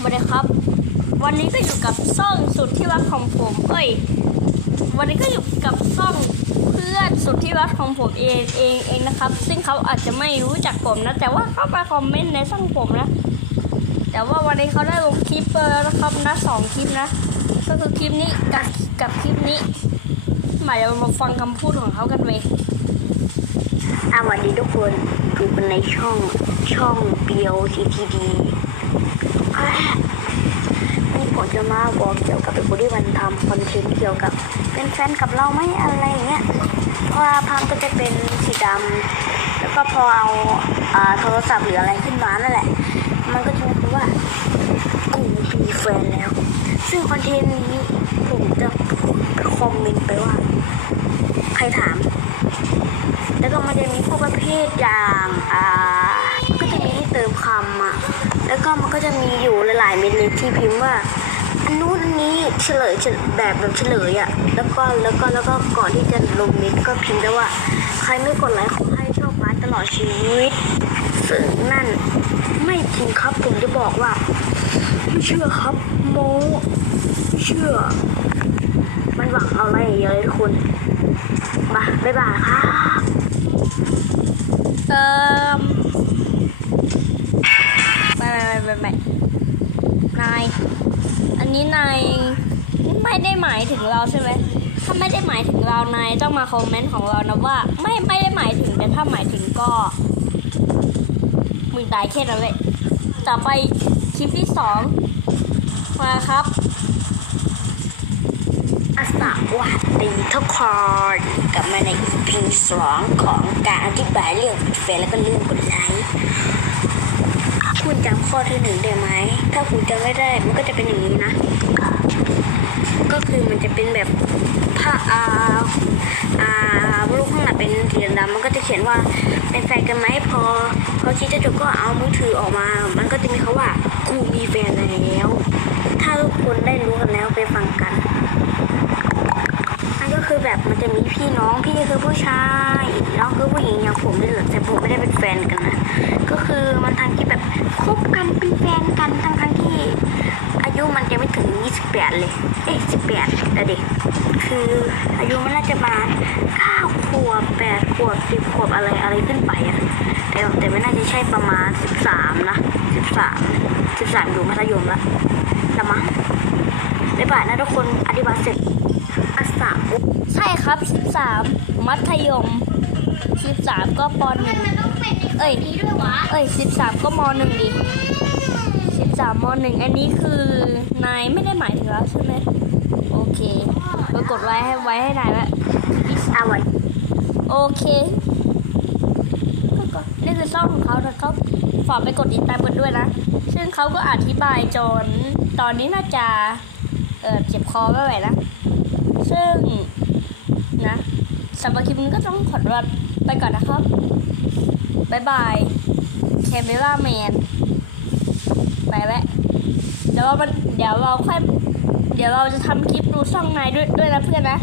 สวัสดีครับ วันนี้ก็อยู่กับซ่องสุดที่รักของผมเอ้ยวันนี้ก็อยู่กับซ่องเพื่อนสุดที่รักของผมเองเองเองนะครับ ซึ่งเขาอาจจะไม่รู้จักผมนะ แต่ว่าเข้ามาคอมเมนต์ในช่องผมนะ แต่ว่าวันนี้เขาได้ลงคลิปไปแล้วนะครับนะสองคลิปนะ ก็คือคลิปนี้กับกับคลิปนี้หมายเรามาฟังคำพูดของเขากันเลยอะสวัสดีทุกคนอยู่กันในช่องช่องเบียวทีทีดี นี่ผมจะมาบอกเกี่ยวกับเป็นคนที่มันทำคอนเทนต์เกี่ยวกับ เป็นแฟนกับเราไหมอะไรอย่างเงี้ยพราะว่าพังก็จะเป็นสีดำแล้วก็พอเอาโทรศัพท์หรืออะไรขึ้นมานั่นแหละ มันก็จะรู้ว่ากูมีแฟนแล้ว ซึ่งคอนเทนต์นี้ผมจะคอมเมนต์ไปว่า ใครถาม แล้วก็มันจะมีพวกประเภทอย่าง อ่า ก็จะมีให้เติมคำอะ แล้วก็มันก็จะมีอยู่หลายๆเมนเลยที่พิมพ์ว่า อันนู้นอันนี้เฉลยแบบแบบเฉลยอะแล้วก็แล้วก็แล้วก็ก่อนที่จะลงเมนก็พิมพ์ได้ว่า ใครไม่กดไลค์ขอให้โชคร้ายตลอดชีวิตซึ่งนั่นไม่จริงครับผมจะบอกว่าไม่เชื่อครับโมไม่เชื่อ มันหวังเอาอะไรเยอะเลยทุกคนมาบ๊ายบายครับเอ่อไม่ นี้นายไม่ได้หมายถึงเราใช่ไหมถ้าไม่ได้หมายถึงเรานายต้องมาคอมเมนต์ของเรานะว่า ไม่ไม่ได้หมายถึงแต่ถ้าหมายถึงก็มึงตายแค่นั้นแหละต่อไปคลิปที่สองมาครับอสวัสดีทุกคนกลับมาใน EP สองของการอธิบายเรื่องเฟซแล้วก็เรื่องกดไลค์ คุณจำข้อที่หนึ่งได้ไหม ถ้าคุณจำไม่ได้ มันก็จะเป็นอย่างนี้นะ ก็คือมันจะเป็นแบบผ้าอาอ่ารูปข้างหลังเป็นสีดำมันก็จะเขียนว่าเป็นแฟนกันไหมพอ พอคิดจะจบก็เอามือถือออกมา มันก็จะมีคาว่ากูมีแฟนแล้ว ถ้าทุกคนได้รู้กันแล้วไปฟังกันมันก็คือแบบมันจะมีพี่น้องพี่คือผู้ชายน้องคือผู้หญิงอย่างผมนี่แหละแต่ผมไม่ได้เป็นแฟนกันนะก็คือมันทางที่แบบคบกันเป็นแฟนกันทั้งทั้งๆที่ อายุมันจะไม่ ถึง28เลย เอ๊ะ18แต่เด็กคืออายุมันน่าจะมา9ขวบ8ขวบ10ขวบอะไรอะไรขึ้นไปอะแต่แต่ไม่น่าจะใช่ประมาณ13นะ13 13อยู่มัธยมละละมั้งบ๊ายบายนะทุกคนอธิบายเสร็จอาสาปุ๊บใช่ครับ13มัธยม13ก็ป .1 เอ้ยเอ้ย13ก็ม .1 ดิ13ม .1 อันนี้คือ หมายถึงเราใช่ไหมโอเคไปกดไว้ให้ไว้ให้นายแล้วอาวันโอเคนี่คือช่องของเขานะครับฝากไปกดติดตามกันด้วยนะ ซึ่งเขาก็อธิบายจนตอนนี้น่าจะเออเจ็บคอไม่ไหวนะ ซึ่งนะสำหรับคลิปนี้ก็ต้องขอตัวไปก่อนนะครับ บ๊ายบาย แคมเมล่าแมน ดี๋ยวเราเดี๋ยวเราค่อยเดี๋ยวเราจะทำคลิปดูช่องนายด้วยด้วยนะเพื่อนนะ